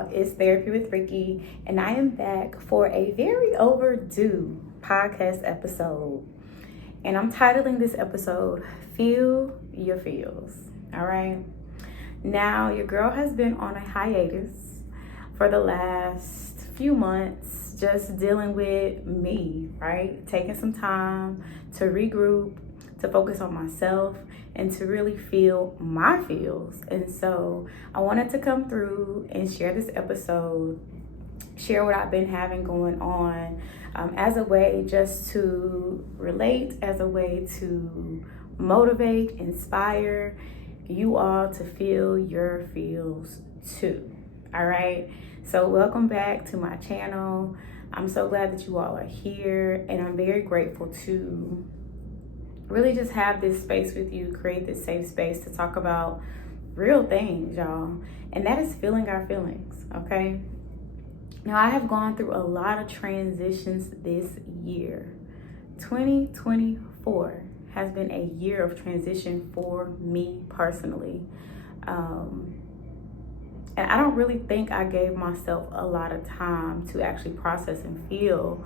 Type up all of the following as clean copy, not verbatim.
y'all, it's Therapy with Ricky, and I am back for a very overdue podcast episode. And I'm titling this episode, Feel Your Feels. All right. Now, your girl has been on a hiatus for the last few months, just dealing with me, right? Taking some time to regroup, to focus on myself, and to really feel my feels. And so I wanted to come through and share this episode, share what I've been having going on, as a way just to relate, as a way to motivate, inspire you all to feel your feels too. All right. So welcome back to my channel. I'm so glad that you all are here, and I'm very grateful to really just have this space with you, create this safe space to talk about real things, y'all. And that is feeling our feelings, okay? Now, I have gone through a lot of transitions this year. 2024 has been a year of transition for me personally. And I don't really think I gave myself a lot of time to actually process and feel,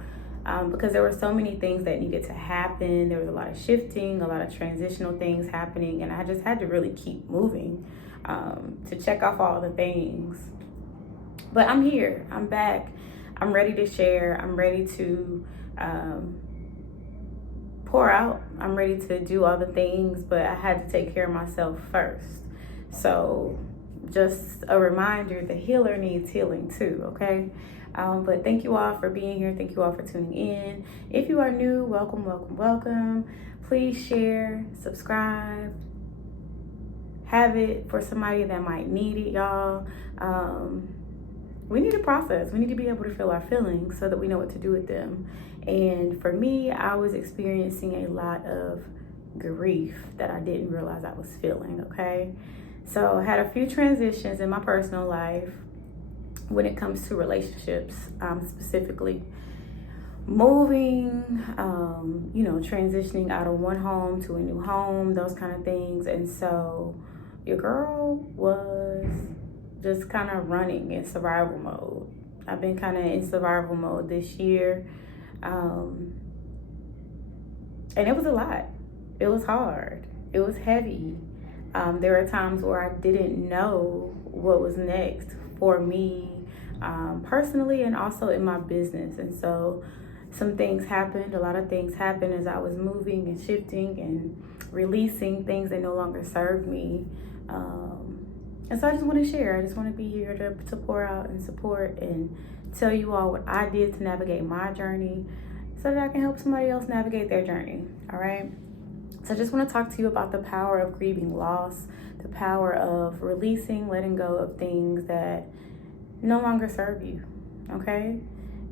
because there were so many things that needed to happen. There was a lot of shifting, a lot of transitional things happening, and I just had to really keep moving to check off all the things. But I'm here, I'm back, I'm ready to share, I'm ready to pour out, I'm ready to do all the things, but I had to take care of myself first. So just a reminder, the healer needs healing too, okay? But thank you all for being here. Thank you all for tuning in. If you are new, welcome, welcome, welcome. Please share, subscribe, have it for somebody that might need it, y'all. We need to process. We need to be able to feel our feelings so that we know what to do with them. And for me, I was experiencing a lot of grief that I didn't realize I was feeling, okay? So I had a few transitions in my personal life when it comes to relationships, specifically moving, transitioning out of one home to a new home, those kind of things. And so your girl was just kind of running in survival mode. I've been kind of in survival mode this year. And it was a lot. It was hard. It was heavy. There are times where I didn't know what was next for me, personally, and also in my business. And so some things happened. A lot of things happened as I was moving and shifting and releasing things that no longer served me. And so I just want to share. I just want to be here to pour out and support and tell you all what I did to navigate my journey so that I can help somebody else navigate their journey. All right. So I just want to talk to you about the power of grieving loss, the power of releasing, letting go of things that no longer serve you, okay?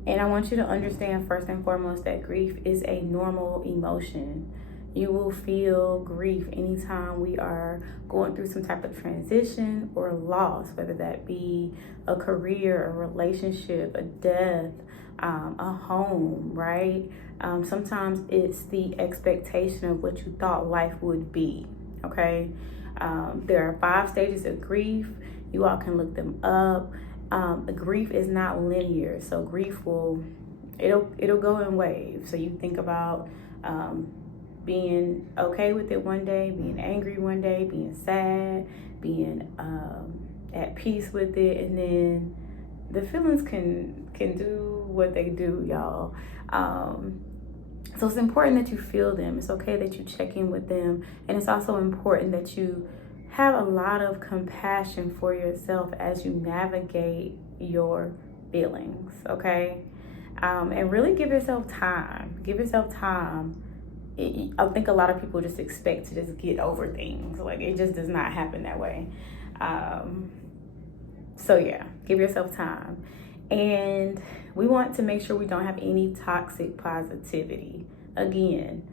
And I want you to understand first and foremost that grief is a normal emotion. You will feel grief anytime we are going through some type of transition or loss, whether that be a career, a relationship, a death, a home, right? Sometimes it's the expectation of what you thought life would be, okay? There are 5 stages of grief. You all can look them up. Grief is not linear, so grief it'll go in waves. So you think about being okay with it one day, being angry one day, being sad, being at peace with it, and then the feelings can do what they do, y'all. So it's important that you feel them. It's okay that you check in with them, and it's also important that you have a lot of compassion for yourself as you navigate your feelings, okay? And really give yourself time. Give yourself time. I think a lot of people just expect to just get over things. Like, it just does not happen that way. So yeah, give yourself time. And we want to make sure we don't have any toxic positivity. Again,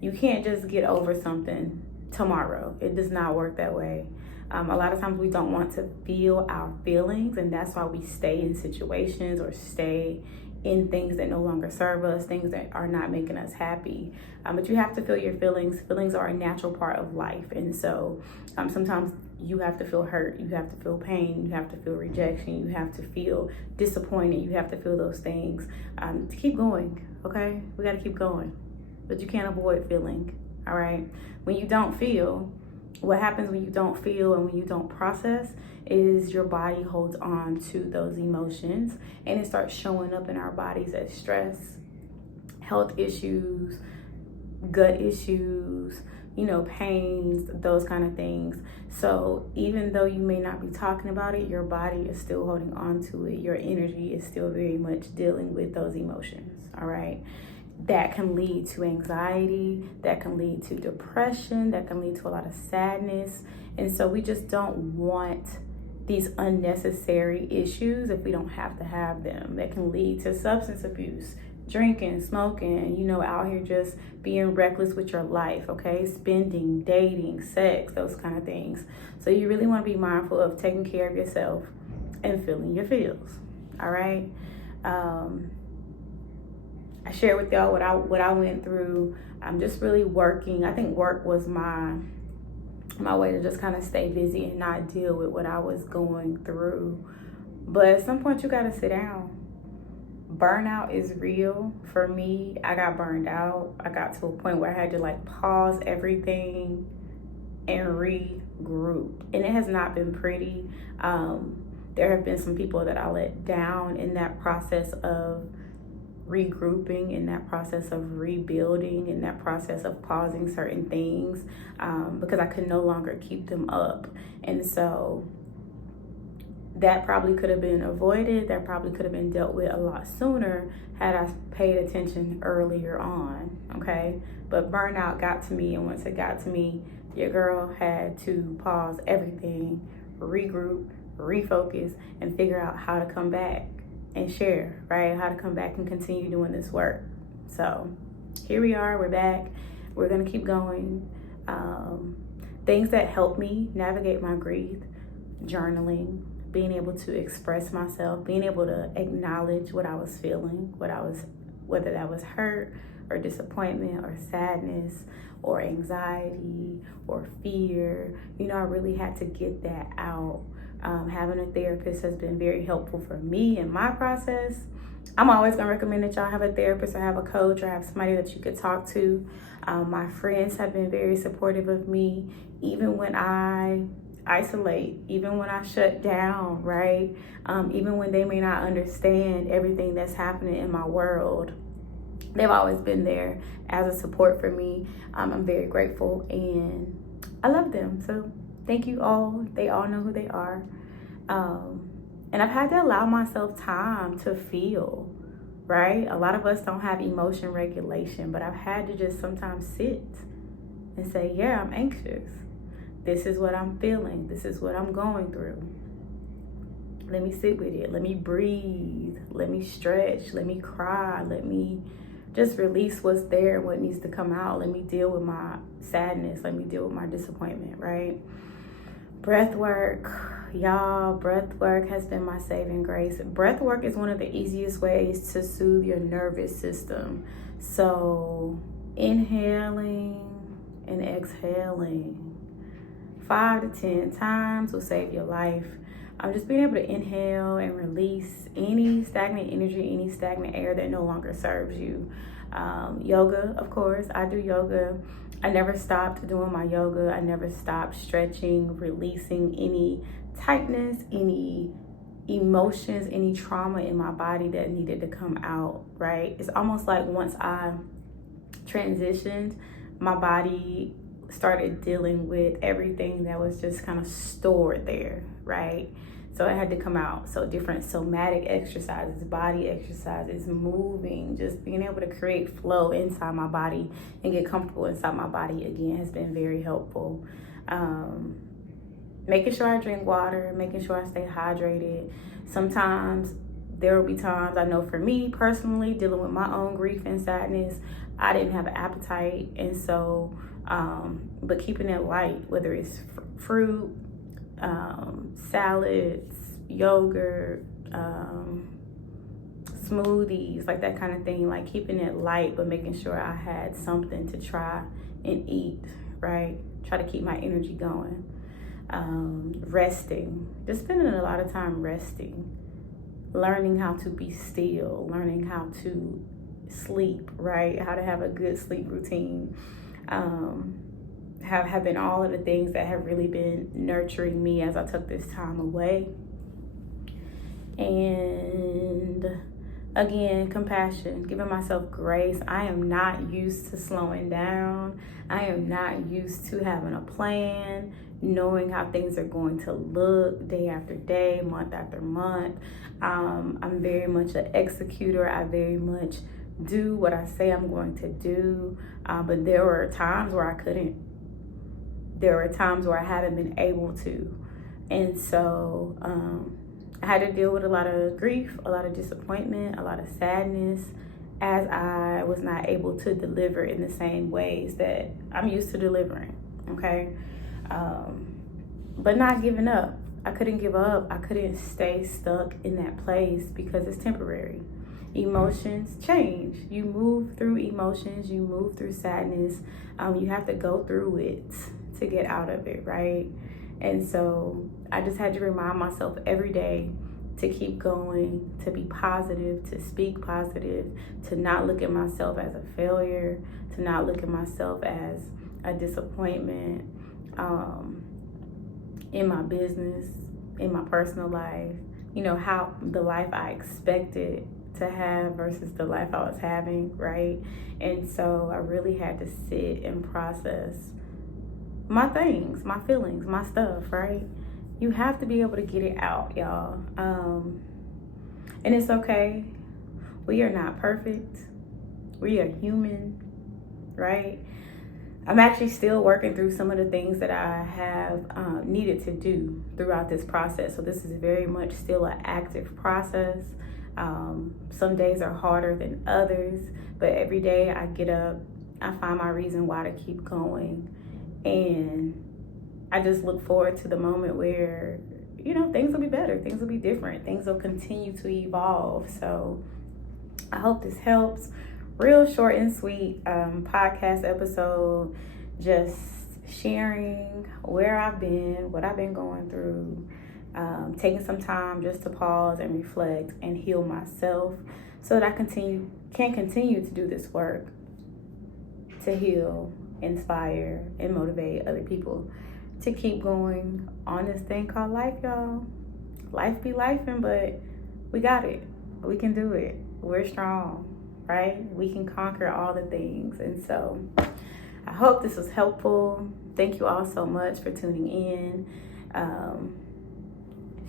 you can't just get over something tomorrow. It does not work that way. A lot of times we don't want to feel our feelings, and that's why we stay in situations or stay in things that no longer serve us, things that are not making us happy. But you have to feel your feelings. Feelings are a natural part of life. And so sometimes you have to feel hurt, you have to feel pain, you have to feel rejection, you have to feel disappointed, you have to feel those things to keep going. Okay, we got to keep going, but you can't avoid feeling. All right, when you don't feel, what happens when you don't feel and when you don't process is your body holds on to those emotions, and it starts showing up in our bodies as stress, health issues, gut issues, pains, those kind of things. So even though you may not be talking about it, your body is still holding on to it. Your energy is still very much dealing with those emotions. All right. That can lead to anxiety, that can lead to depression, that can lead to a lot of sadness. And so we just don't want these unnecessary issues if we don't have to have them. That can lead to substance abuse, drinking, smoking, out here just being reckless with your life, okay? Spending, dating, sex, those kind of things. So you really want to be mindful of taking care of yourself and feeling your feels, all right? I shared with y'all what I went through. I'm just really working. I think work was my way to just kind of stay busy and not deal with what I was going through. But at some point you got to sit down. Burnout is real. For me, I got burned out. I got to a point where I had to pause everything and regroup. And it has not been pretty. There have been some people that I let down in that process of regrouping, in that process of rebuilding, in that process of pausing certain things, because I could no longer keep them up. And so that probably could have been avoided. That probably could have been dealt with a lot sooner had I paid attention earlier on, okay? But burnout got to me, and once it got to me, your girl had to pause everything, regroup, refocus, and figure out how to come back and share, right? How to come back and continue doing this work. So here we are, we're back. We're gonna keep going. Things that help me navigate my grief: journaling, being able to express myself, being able to acknowledge what I was feeling, whether that was hurt or disappointment or sadness or anxiety or fear. I really had to get that out. Having a therapist has been very helpful for me in my process. I'm always gonna recommend that y'all have a therapist or have a coach or have somebody that you could talk to. My friends have been very supportive of me, even when I isolate, even when I shut down, right? Even when they may not understand everything that's happening in my world. They've always been there as a support for me. I'm very grateful and I love them. So thank you all. They all know who they are. And I've had to allow myself time to feel, right? A lot of us don't have emotion regulation, but I've had to just sometimes sit and say, yeah, I'm anxious. This is what I'm feeling. This is what I'm going through. Let me sit with it. Let me breathe. Let me stretch. Let me cry. Let me just release what's there and what needs to come out. Let me deal with my sadness. Let me deal with my disappointment, right? Breath work. Y'all, breath work has been my saving grace. Breath work is one of the easiest ways to soothe your nervous system. So inhaling and exhaling 5 to 10 times will save your life. Just being able to inhale and release any stagnant energy, any stagnant air that no longer serves you. Yoga, of course, I do yoga. I never stopped doing my yoga. I never stopped stretching, releasing any tightness, any emotions, any trauma in my body that needed to come out, right? It's almost like once I transitioned, my body started dealing with everything that was just kind of stored there, right? So it had to come out. So different somatic exercises, body exercises, moving, just being able to create flow inside my body and get comfortable inside my body again has been very helpful. Making sure I drink water, making sure I stay hydrated. Sometimes there will be times, I know for me personally, dealing with my own grief and sadness, I didn't have an appetite. And so, but keeping it light, whether it's fruit, salads, yogurt, smoothies, like that kind of thing, like keeping it light, but making sure I had something to try and eat, right? Try to keep my energy going. resting, just spending a lot of time resting, learning how to be still, learning how to sleep, right? How to have a good sleep routine. Have been all of the things that have really been nurturing me as I took this time away. And again, compassion, giving myself grace. I am not used to slowing down. I am not used to having a plan, knowing how things are going to look day after day, month after month. I'm very much an executor. I very much do what I say I'm going to do. But there were times where I couldn't. There were times where I haven't been able to. And so I had to deal with a lot of grief, a lot of disappointment, a lot of sadness, as I was not able to deliver in the same ways that I'm used to delivering, okay? But not giving up. I couldn't give up. I couldn't stay stuck in that place because it's temporary. Emotions change. You move through emotions. You move through sadness. You have to go through it to get out of it, right? And so I just had to remind myself every day to keep going, to be positive, to speak positive, to not look at myself as a failure, to not look at myself as a disappointment in my business, in my personal life, how the life I expected to have versus the life I was having, right? And so I really had to sit and process my things, my feelings, my stuff, right? You have to be able to get it out, y'all. And it's okay. We are not perfect. We are human, right? I'm actually still working through some of the things that I have needed to do throughout this process. So this is very much still an active process. Some days are harder than others, but every day I get up, I find my reason why to keep going. And I just look forward to the moment where, things will be better, things will be different, things will continue to evolve. So I hope this helps. Real short and sweet podcast episode, just sharing where I've been, what I've been going through, taking some time just to pause and reflect and heal myself so that I can continue to do this work to heal, inspire, and motivate other people to keep going on this thing called life, y'all. Life be lifing, but we got it. We can do it. We're strong, right? We can conquer all the things. And so I hope this was helpful. Thank you all so much for tuning in.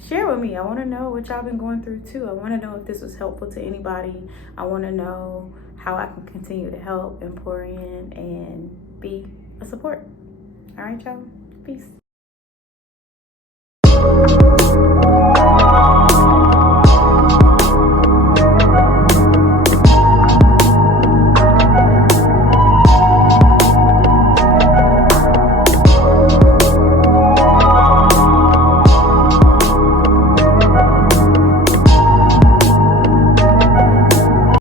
Share with me. I want to know what y'all been going through too. I want to know if this was helpful to anybody. I want to know how I can continue to help and pour in and be a support. All right, y'all. Peace.